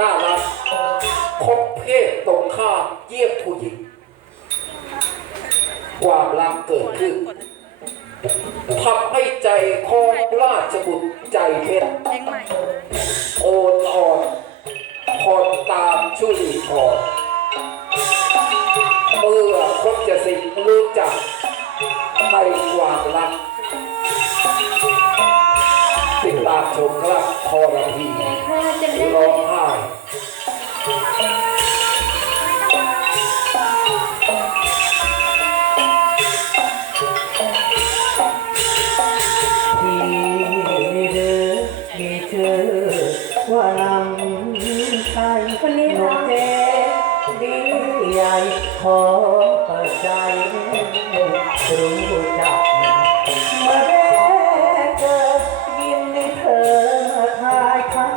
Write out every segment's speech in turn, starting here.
น่ารักคบเพศตรงข้ามเยี่ยมผู้หญิง ความรักเกิดขึ้นทำให้ใจของราชบุตรใจเพชรโอนอ่อนคนตามชุลีพรเมื่อคนจะสิรู้จักในความรักติดตามชมครับพอรพีร้อง เจดีใหญ่ขอเปิดใจรู้จักมื่อแรกเจอยิ้มในเธอทายคัก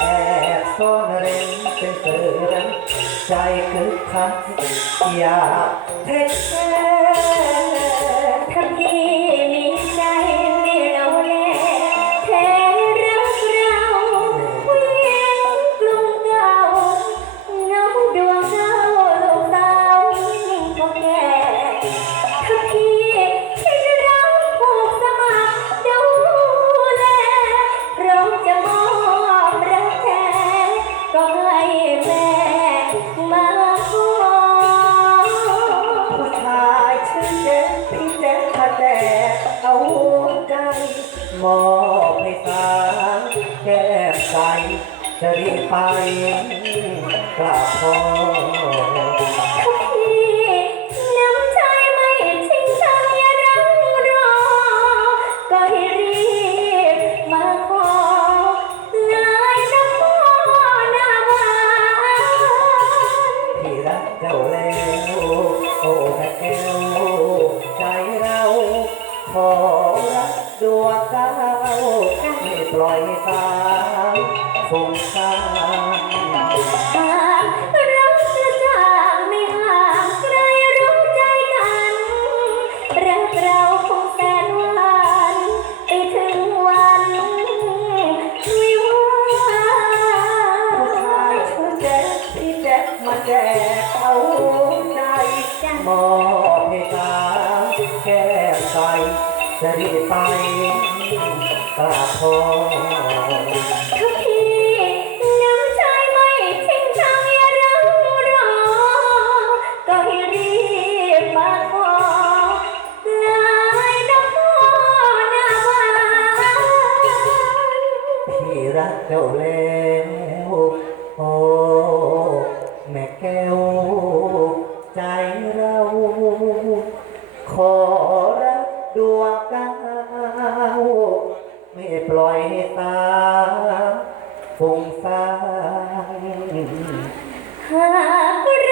แอบซ่อนเร้นเป็นเสือใจคึกคักอยากเทแท้ มอบให้สาแก้มใสจะรีบไปกราบพ่อพี่น้ำใจไม่ทิ้งฉันอย่ารังรอก็ให้รีบมาขอลายน้ำพ่อหวานพี่รักเจ้าแล้ว โอ้แม่แก้วใจเราขอ รักดวงดาวไม่ปล่อยตามคงคาหากรักจะจากไม่ห่างไกลรู้ใจกันรักเราคงแสนหวานไปถึงวันวิวาผู้ชายชื่อแจ๊คพี่แจ๊คมาแจกเอาใจมอบให้ตาแก้มใส จะรีบไปกราบพ่อถ้าพี่น้ำใจไม่ทิ้งทางอย่ารังรอ ก็ให้รีบมาขอลายน้ำพ่อหน้าหวานพี่รักเจ้าแล้ว โอ้ แม่แก้ว ล่อยตาฟุ้งซ่านหากรั